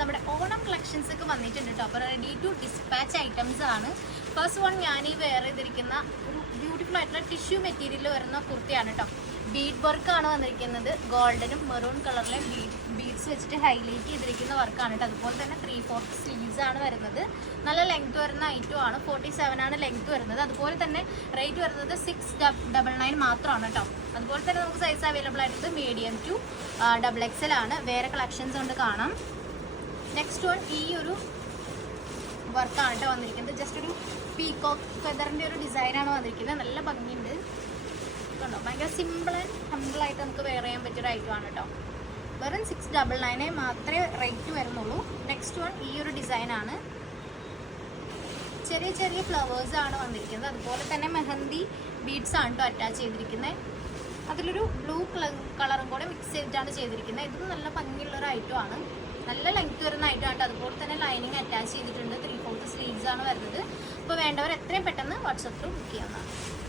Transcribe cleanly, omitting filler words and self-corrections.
നമ്മുടെ ഓണം കളക്ഷൻസ് ഒക്കെ വന്നിട്ടുണ്ട് കേട്ടോ. അപ്പോൾ റെഡി ടു ഡിസ്പാച്ച് ഐറ്റംസ് ആണ്. ഫസ്റ്റ് വൺ ഞാൻ ഈ വെയർ ചെയ്തിരിക്കുന്ന ഒരു ബ്യൂട്ടിഫുൾ ആയിട്ടുള്ള ടിഷ്യൂ മെറ്റീരിയൽ വരുന്ന കുർത്തിയാണ് കേട്ടോ. ബീഡ് വർക്കാണ് വന്നിരിക്കുന്നത്. ഗോൾഡനും മെറൂൺ കളറിലെ ബീഡ്സ് വെച്ചിട്ട് ഹൈലൈറ്റ് ചെയ്തിരിക്കുന്ന വർക്കാണ് കേട്ടോ. അതുപോലെ തന്നെ 3/4 സ്ലീവ്സ് ആണ് വരുന്നത്. നല്ല ലെങ്ത് വരുന്ന ഐറ്റം ആണ്. 47 ആണ് ലെങ്ത് വരുന്നത്. അതുപോലെ തന്നെ റേറ്റ് വരുന്നത് 699 മാത്രമാണ് കേട്ടോ. അതുപോലെ തന്നെ നമുക്ക് സൈസ് അവൈലബിൾ ആയിട്ടുള്ളത് മീഡിയം ടു XXL ആണ്. വേറെ കളക്ഷൻസ് കൊണ്ട് കാണാം. നെക്സ്റ്റ് വൺ ഈ ഒരു വർക്കാണ് കേട്ടോ വന്നിരിക്കുന്നത്. ജസ്റ്റ് ഒരു പീകോക്ക് ഫെദറിൻ്റെ ഒരു ഡിസൈനാണ് വന്നിരിക്കുന്നത്. നല്ല ഭംഗിയുണ്ട് കണ്ടോ. ഭയങ്കര സിമ്പിൾ ആൻഡ് ഹമ്പിളായിട്ട് നമുക്ക് വെയർ ചെയ്യാൻ പറ്റിയൊരു ഐറ്റം ആണ് കേട്ടോ. വെറും 699 മാത്രമേ റേറ്റ് വരുന്നുള്ളൂ. നെക്സ്റ്റ് വൺ ഈ ഒരു ഡിസൈനാണ്. ചെറിയ ചെറിയ ഫ്ലവേഴ്സ് ആണ് വന്നിരിക്കുന്നത്. അതുപോലെ തന്നെ മെഹന്തി ബീഡ്സ് ആണ് കേട്ടോ അറ്റാച്ച് ചെയ്തിരിക്കുന്നത്. അതിലൊരു ബ്ലൂ കളറും കൂടെ മിക്സ് ചെയ്തിട്ടാണ് ചെയ്തിരിക്കുന്നത്. ഇതും നല്ല ഭംഗിയുള്ളൊരു ഐറ്റം ആണ്. നല്ല ലെങ്ത് വരുന്ന ഐറ്റം ആണ്. അതുപോലെ തന്നെ ലൈനിങ് അറ്റാച്ച് ചെയ്തിട്ടുണ്ട്. 3/4 സ്ലീവ്സ് ആണ് വരുന്നത്. അപ്പോൾ വേണ്ടവർ എത്രയും പെട്ടെന്ന് വാട്സപ്പിൽ ബുക്ക് ചെയ്യാവുന്നതാണ്.